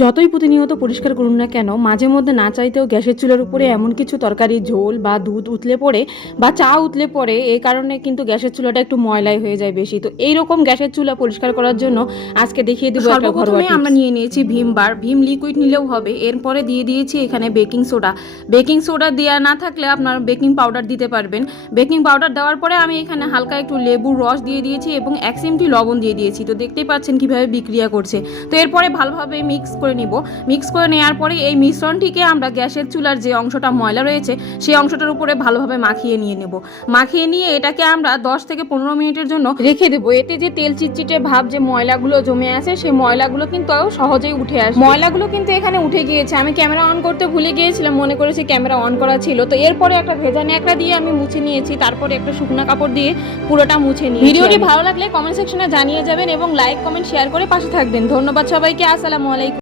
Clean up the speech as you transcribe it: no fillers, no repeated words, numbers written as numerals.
যতই প্রতিনিয়ত পরিষ্কার করুন না কেন, মাঝে মধ্যে না চাইতেও গ্যাসের চুলার উপরে এমন কিছু তরকারি, ঝোল বা দুধ উতলে পড়ে বা চা উতলে পড়ে, এই কারণে কিন্তু গ্যাসের চুলাটা একটু ময়লাই হয়ে যায় বেশি। তো এইরকম গ্যাসের চুলা পরিষ্কার করার জন্য আজকে দেখিয়ে দেবো একটা ঘরোয়া টিপস। আমরা নিয়ে নিয়েছি ভিম বার, ভিম লিকুইড নিলেও হবে। এরপরে দিয়ে দিয়েছি এখানে বেকিং সোডা। বেকিং সোডা দেওয়া না থাকলে আপনার বেকিং পাউডার দিতে পারবেন। বেকিং পাউডার দেওয়ার পরে আমি এখানে হালকা একটু লেবুর রস দিয়ে দিয়েছি এবং 1 চিমটি লবণ দিয়ে দিয়েছি। তো দেখতেই পাচ্ছেন কিভাবে বিক্রিয়া করছে। তো এরপরে ভালোভাবে মিক্স করে নিব। মিক্স করে নেওয়ার পরে এই মিশ্রণটিকে আমরা গ্যাসের চুলার যে অংশটা ময়লা রয়েছে সেই অংশটার উপরে ভালোভাবে মাখিয়ে নিয়ে নেব। মাখিয়ে নিয়ে এটাকে আমরা 10 থেকে 15 মিনিটের জন্য রেখে দেবো। এতে যে তেল চিটচিটে ভাব, যে ময়লাগুলো জমে আছে, সেই ময়লাগুলো কিন্তু সহজেই উঠে আসে। ময়লাগুলো কিন্তু এখানে উঠে গিয়েছে। আমি ক্যামেরা অন করতে ভুলে গিয়েছিলাম, মনে করেছি ক্যামেরা অন করা ছিল। তো এরপরে একটা ভেজা ন্যাকড়া দিয়ে আমি মুছে নিয়েছি, তারপরে একটা শুকনো কাপড় দিয়ে পুরোটা মুছে নিয়েছি। ভিডিওটি ভালো লাগলে কমেন্ট সেকশনে জানিয়ে যাবেন এবং লাইক, কমেন্ট, শেয়ার করে পাশে থাকবেন। ধন্যবাদ সবাইকে। আসসালামু আলাইকুম।